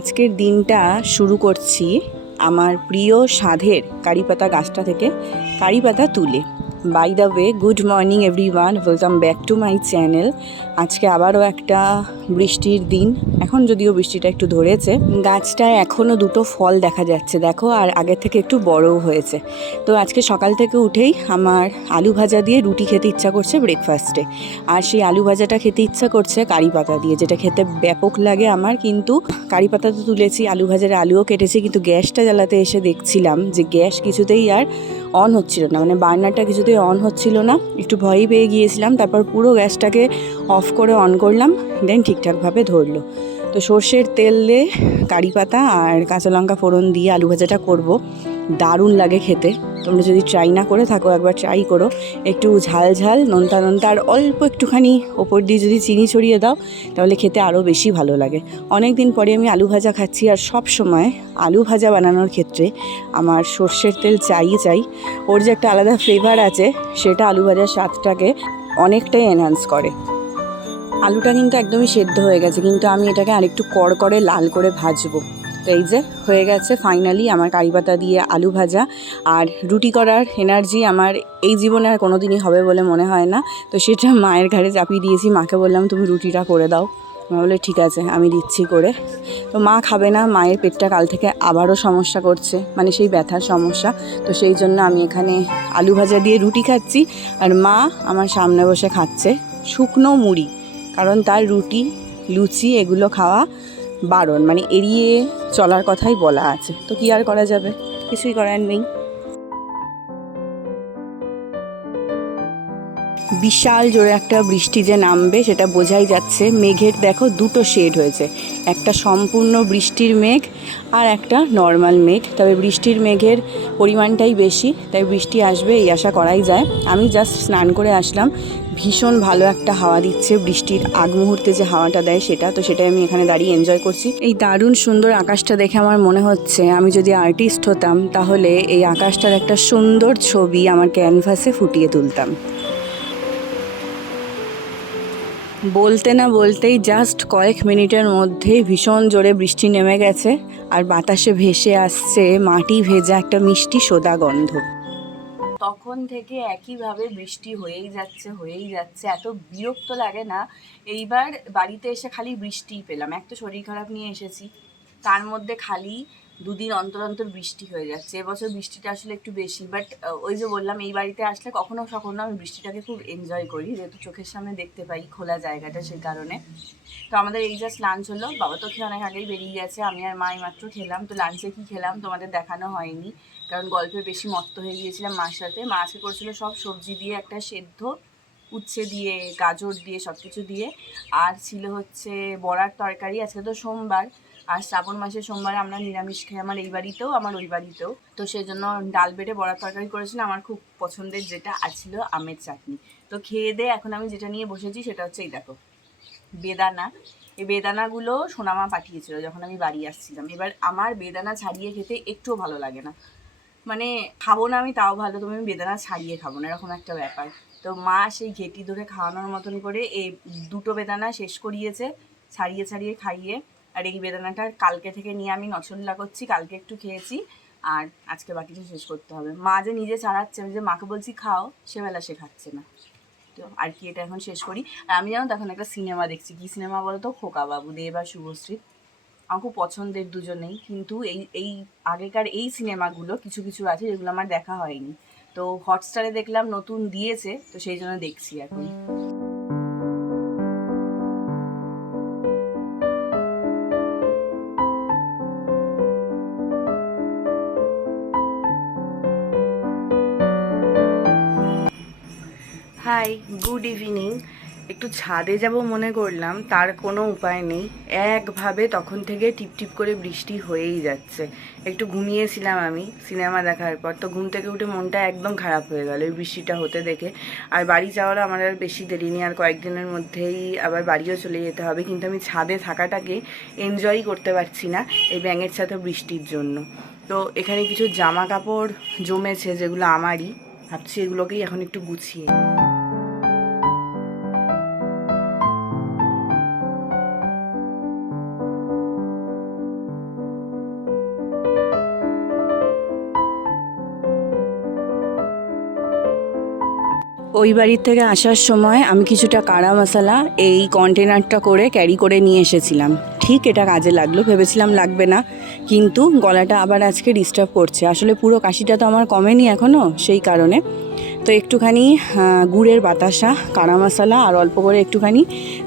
আজকের দিনটা শুরু করছি আমার প্রিয় স্বাদের কারিপাতা গাছটা থেকে কারিপাতা তুলে। By the way, good morning everyone, welcome back to my channel. আজকে আবারও একটা বৃষ্টির দিন। এখন যদিও বৃষ্টিটা একটু ধরেছে, গাছটায় এখনও দুটো ফল দেখা যাচ্ছে দেখো, আর আগের থেকে একটু বড়ও হয়েছে। তো আজকে সকাল থেকে উঠেই আমার আলু ভাজা দিয়ে রুটি খেতে ইচ্ছা করছে ব্রেকফাস্টে, আর সেই আলু ভাজাটা খেতে ইচ্ছা করছে কারিপাতা দিয়ে, যেটা খেতে ব্যাপক লাগে আমার। কিন্তু কারিপাতা তো তুলেছি, আলু ভাজার আলুও কেটেছি, কিন্তু গ্যাসটা জ্বালাতে এসে দেখছিলাম যে গ্যাস কিছুতেই আর অন হচ্ছিল না, মানে বার্নারটা কিছুতেই অন হচ্ছিল না। একটু ভয়ই পেয়ে গিয়েছিলাম, তারপর পুরো গ্যাসটাকে অফ করে অন করলাম, দেন ঠিকঠাকভাবে ধরলো। তো সর্ষের তেল দিয়ে কারিপাতা আর কাঁচা লঙ্কা ফোড়ন দিয়ে আলু ভাজাটা করব, দারুণ লাগে খেতে। তোমরা যদি ট্রাই না করে থাকো একবার ট্রাই করো। একটু ঝাল ঝাল নোনতা নোনতা আর অল্প একটুখানি ওপর দিয়ে যদি চিনি ছড়িয়ে দাও তাহলে খেতে আরও বেশি ভালো লাগে। অনেক দিন পরে আমি আলু ভাজা খাচ্ছি, আর সব সময় আলু ভাজা বানানোর ক্ষেত্রে আমার সর্ষের তেল চাই। ওর যে একটা আলাদা ফ্লেভার আছে, সেটা আলু ভাজার স্বাদটাকে অনেকটাই এনহ্যান্স করে। আলুটা কিন্তু একদমই সেদ্ধ হয়ে গেছে, কিন্তু আমি এটাকে আরেকটু কড়কড়ে লাল করে ভাজবো। তো এই যে হয়ে গেছে ফাইনালি আমার কারিপাতা দিয়ে আলু ভাজা। আর রুটি করার এনার্জি আমার এই জীবনে আর কোনো দিনই হবে বলে মনে হয় না। তো সেটা মায়ের ঘাড়ে চাপিয়ে দিয়েছি, মাকে বললাম তুমি রুটিটা করে দাও। মা বলে ঠিক আছে আমি দিচ্ছি করে। তো মা খাবে না, মায়ের পেটটা কাল থেকে আবারও সমস্যা করছে, মানে সেই ব্যথার সমস্যা। তো সেই জন্য আমি এখানে আলু ভাজা দিয়ে রুটি খাচ্ছি, আর মা আমার সামনে বসে খাচ্ছে শুকনো মুড়ি, কারণ তার রুটি লুচি এগুলো খাওয়া বারণ, মানে এড়িয়ে চলার কথাই বলা আছে। তো কি আর করা যাবে, কিছুই করার নেই। বিশাল জোরে একটা বৃষ্টি যে নামবে সেটা বোঝাই যাচ্ছে। মেঘের দেখো দুটো শেড হয়েছে, একটা সম্পূর্ণ বৃষ্টির মেঘ আর একটা নর্মাল মেঘ। তবে বৃষ্টির মেঘের পরিমাণটাই বেশি, তাই বৃষ্টি আসবে এই আশা করাই যায়। আমি জাস্ট স্নান করে আসলাম, ভীষণ ভালো একটা হাওয়া দিচ্ছে, বৃষ্টির আগ মুহূর্তে যে হাওয়াটা দেয় সেটা, তো সেটাই আমি এখানে দাঁড়িয়ে এনজয় করছি। এই দারুণ সুন্দর আকাশটা দেখে আমার মনে হচ্ছে আমি যদি আর্টিস্ট হতাম তাহলে এই আকাশটার একটা সুন্দর ছবি আমার ক্যানভাসে ফুটিয়ে তুলতাম। বলতে না বলতেই জাস্ট কয়েক মিনিটের মধ্যেই ভীষণ জোরে বৃষ্টি নেমে গেছে, আর বাতাসে ভেসে আসছে মাটি ভেজা একটা মিষ্টি সোদা গন্ধ। তখন থেকে একইভাবে বৃষ্টি হয়েই যাচ্ছে, এত বিরক্ত লাগে না। এইবার বাড়িতে এসে খালি বৃষ্টিই পেলাম। এক তো শরীর খারাপ নিয়ে এসেছি, তার মধ্যে খালি দুদিন অন্তর অন্তর বৃষ্টি হয়ে যাচ্ছে। এবছর বৃষ্টিটা আসলে একটু বেশি, বাট ওই যে বললাম এই বাড়িতে আসলে কখনো আমি বৃষ্টিটাকে খুব এনজয় করি, যেহেতু চোখের সামনে দেখতে পাই খোলা জায়গাটা, সেই কারণে। তো আমাদের এই জাস্ট লাঞ্চ হলো, বাবা তো খেয়ে অনেক আগেই বেরিয়ে গেছে, আমি আর মাই মাত্র খেলাম। তো লাঞ্চে কী খেলাম তোমাদের দেখানো হয়নি, কারণ গল্পে বেশি মত্ত হয়ে গিয়েছিলাম মার সাথে। মা আজকে করেছিল সব সবজি দিয়ে একটা সেদ্ধ, উচ্ছে দিয়ে গাজর দিয়ে সব কিছু দিয়ে, আর ছিল হচ্ছে বড়ার তরকারি। আজকে তো সোমবার, আর শ্রাবণ মাসের সোমবার আমরা নিরামিষ খাই, আমার এই বাড়িতেও আমার ওই বাড়িতেও। তো সেই জন্য ডাল বেটে বড়ার তরকারি করেছিল, আমার খুব পছন্দের যেটা, আর ছিল আমের চাটনি। তো খেয়ে দিয়ে এখন আমি যেটা নিয়ে বসেছি সেটা হচ্ছে এই দেখো বেদানা। এই বেদানাগুলো সোনামা পাঠিয়েছিল যখন আমি বাড়ি আসছিলাম। এবার আমার বেদানা ছাড়িয়ে খেতে একটুও ভালো লাগে না, মানে খাবো না আমি তাও ভালো, তুমি আমি বেদানা ছাড়িয়ে খাবো না, এরকম একটা ব্যাপার। তো মা সেই ঘেঁটি ধরে খাওয়ানোর মতন করে এই দুটো বেদানা শেষ করিয়েছে, ছাড়িয়ে খাইয়ে। আর এই বেদানাটা কালকে থেকে নিয়ে আমি নছল্লা করছি, কালকে একটু খেয়েছি, আর আজকে বাকিটা শেষ করতে হবে। মা যে নিজে ছাড়াচ্ছে, আমি যে মাকে বলছি খাও, সেবেলা সে খাচ্ছে না। তো আর কি, এটা এখন শেষ করি। আর আমি জানো তখন একটা সিনেমা দেখছি, কি সিনেমা বলতো, খোকা বাবু, দেব আর শুভশ্রী। আমার খুব পছন্দের দুজনেই, কিন্তু এই আগেকার এই সিনেমাগুলো কিছু কিছু আছে যেগুলো আমার দেখা হয়নি। তো হটস্টারে দেখলাম নতুন দিয়েছে, তো সেই জন্য দেখছি এখন। Hi, good evening. একটু ছাদে যাব মনে করলাম, তার কোনো উপায় নেই, একভাবে তখন থেকে টিপটিপ করে বৃষ্টি হয়েই যাচ্ছে। একটু ঘুমিয়েছিলাম আমি সিনেমা দেখার পর, তো ঘুম থেকে উঠে মনটা একদম খারাপ হয়ে গেল এই বৃষ্টিটা হতে দেখে। আর বাড়ি যাওয়ারও আমার আর বেশি দেরি নেই, আর কয়েকদিনের মধ্যেই আবার বাড়িও চলে যেতে হবে। কিন্তু আমি ছাদে থাকাটাকে এনজয়ই করতে পারছি না এই ব্যাঙের সাথে বৃষ্টির জন্য। তো এখানে কিছু জামা কাপড় জমেছে যেগুলো আমারই, ভাবছি এগুলোকেই এখন একটু গুছিয়ে। ওই বাড়ির থেকে আসার সময় আমি কিছুটা কাড়া মশলা এই কন্টেনারটা করে ক্যারি করে নিয়ে এসেছিলাম। ঠিক এটা কাজে লাগলো, ভেবেছিলাম লাগবে না, কিন্তু গলাটা আবার আজকে ডিস্টার্ব করছে। আসলে পুরো কাশিটা তো আমার কমেনি এখনও, সেই কারণে তো একটুখানি গুড়ের বাতাসা, কাড়া মশলা আর অল্প করে একটুখানি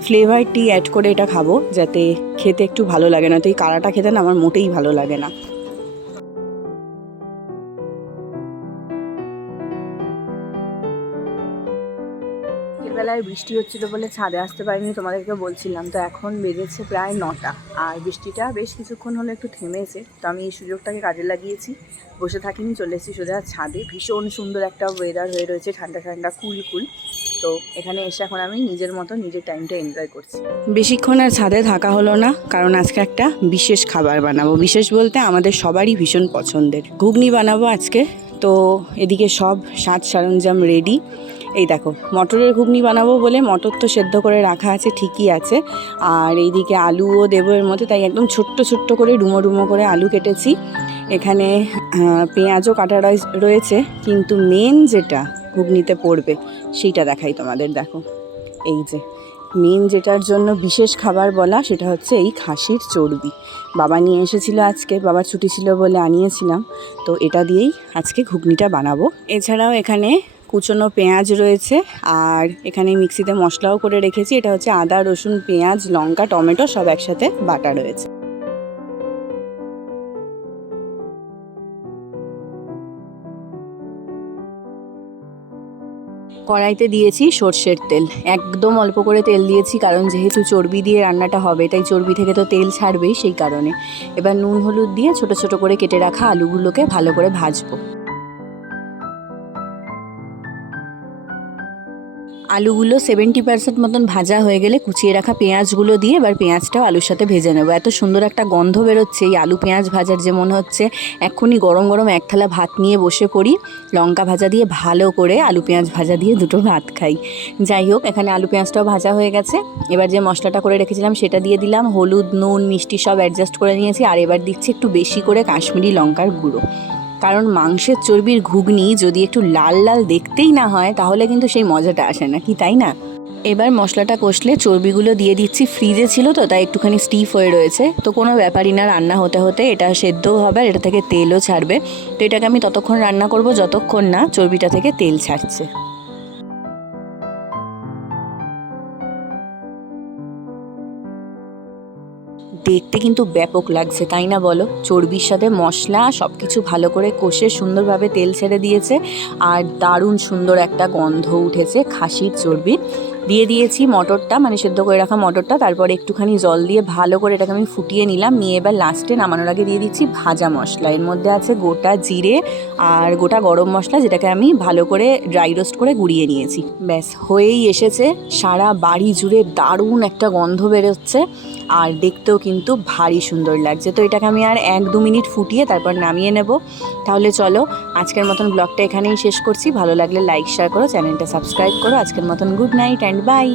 ফ্লেভার টি অ্যাড করে এটা খাবো, যাতে খেতে একটু ভালো লাগে। না তো এই কাড়াটা খেতে না আমার মোটেই ভালো লাগে না। বিকেলবেলায় বৃষ্টি হচ্ছিলো বলে ছাদে আসতে পারিনি, তোমাদেরকে বলছিলাম। তো এখন বেজেছে প্রায় 9টা, আর বৃষ্টিটা বেশ কিছুক্ষণ হলো একটু থেমেছে। তো আমি এই সুযোগটাকে কাজে লাগিয়েছি, বসে থাকিনি, চলে এসেছি সোজা ছাদে। ভীষণ সুন্দর একটা ওয়েদার হয়ে রয়েছে, ঠান্ডা ঠান্ডা কুল কুল। তো এখানে এসে এখন আমি নিজের মতো নিজের টাইমটা এনজয় করছি। বেশিক্ষণ আর ছাদে থাকা হলো না, কারণ আজকে একটা বিশেষ খাবার বানাবো। বিশেষ বলতে আমাদের সবারই ভীষণ পছন্দের ঘুগনি বানাবো আজকে। তো এদিকে সব সাজ সরঞ্জাম রেডি। এই দেখো, মটরের ঘুগনি বানাবো বলে মটর তো সেদ্ধ করে রাখা আছে, ঠিকই আছে। আর এইদিকে আলুও দেবো এর মধ্যে, তাই একদম ছোট্ট ছোট্ট করে ডুমো ডুমো করে আলু কেটেছি। এখানে পেঁয়াজও কাটা রয়েছে, কিন্তু মেন যেটা ঘুগনিতে পড়বে সেইটা দেখাই তোমাদের। দেখো, এই যে মেন যেটার জন্য বিশেষ খাবার বলা, সেটা হচ্ছে এই খাসির চর্বি। বাবা নিয়ে এসেছিলো আজকে, বাবার ছুটি ছিল বলে আনিয়েছিলাম। তো এটা দিয়েই আজকে ঘুগনিটা বানাবো। এছাড়াও এখানে কুচনো পেঁয়াজ রয়েছে, আর এখানে মিক্সিতে মশলাও করে রেখেছি। এটা হচ্ছে আদা, রসুন, পেঁয়াজ, লঙ্কা, টমেটো সব একসাথে বাটা রয়েছে। কড়াইতে দিয়েছি সর্ষের তেল, একদম অল্প করে তেল দিয়েছি, কারণ যেহেতু চর্বি দিয়ে রান্নাটা হবে তাই চর্বি থেকে তো তেল ছাড়বেই, সেই কারণে। এবার নুন হলুদ দিয়ে ছোট ছোট করে কেটে রাখা আলুগুলোকে ভালো করে ভাজবো। আলুগুলো 70% মতন ভাজা হয়ে গেলে কুচিয়ে রাখা পেঁয়াজগুলো দিয়ে এবার পেঁয়াজটাও আলুর সাথে ভেজে নেবো। এত সুন্দর একটা গন্ধ বেরোচ্ছে এই আলু পেঁয়াজ ভাজার, যে মনে হচ্ছে এক্ষুনি গরম গরম এক থালা ভাত নিয়ে বসে পড়ি, লঙ্কা ভাজা দিয়ে ভালো করে, আলু পেঁয়াজ ভাজা দিয়ে দুটো ভাত খাই। যাই হোক, এখানে আলু পেঁয়াজটাও ভাজা হয়ে গেছে। এবার যে মশলাটা করে রেখেছিলাম সেটা দিয়ে দিলাম, হলুদ, নুন, মিষ্টি সব অ্যাডজাস্ট করে নিয়েছি। আর এবার দিচ্ছি একটু বেশি করে কাশ্মীরি লঙ্কার গুঁড়ো, কারণ মাংসের চর্বির ঘুগনি যদি একটু লাল লাল দেখতেই না হয় তাহলে কিন্তু সেই মজাটা আসে না, কি তাই না? এবার মশলাটা কষলে চর্বিগুলো দিয়ে দিচ্ছি। ফ্রিজে ছিল তো তাই একটুখানি স্টিফ হয়ে রয়েছে, তো কোনো ব্যাপারই না, রান্না হতে হতে এটা সেদ্ধও হবে আর এটা থেকে তেলও ছাড়বে। তো এটাকে আমি ততক্ষণ রান্না করব যতক্ষণ না চর্বিটা থেকে তেল ছাড়ছে। দেখতে কিন্তু ব্যাপক লাগছে, তাই না বলো? চর্বির সাথে মশলা সব কিছু ভালো করে কষে সুন্দরভাবে তেল ছেড়ে দিয়েছে, আর দারুণ সুন্দর একটা গন্ধ উঠেছে খাসির চর্বির। দিয়ে দিয়েছি মটরটা, মানে সেদ্ধ করে রাখা মটরটা, তারপরে একটুখানি জল দিয়ে ভালো করে এটাকে আমি ফুটিয়ে নিলাম। নিয়ে এবার লাস্টে নামানোর আগে দিয়ে দিচ্ছি ভাজা মশলা। এর মধ্যে আছে গোটা জিরে আর গোটা গরম মশলা, যেটাকে আমি ভালো করে ড্রাই রোস্ট করে গুঁড়িয়ে নিয়েছি। ব্যাস হয়েই এসেছে, সারা বাড়ি জুড়ে দারুণ একটা গন্ধ বেরোচ্ছে, আর দেখতেও কিন্তু ভারী সুন্দর লাগছে। তো এটাকে আমি আর 1-2 মিনিট ফুটিয়ে তারপর নামিয়ে নেব। তাহলে চলো, আজকের মতন ব্লগটা এখানেই শেষ করছি। ভালো লাগলে লাইক শেয়ার করো, চ্যানেলটা সাবস্ক্রাইব করো। আজকের মতন গুড নাইট অ্যান্ড বাই।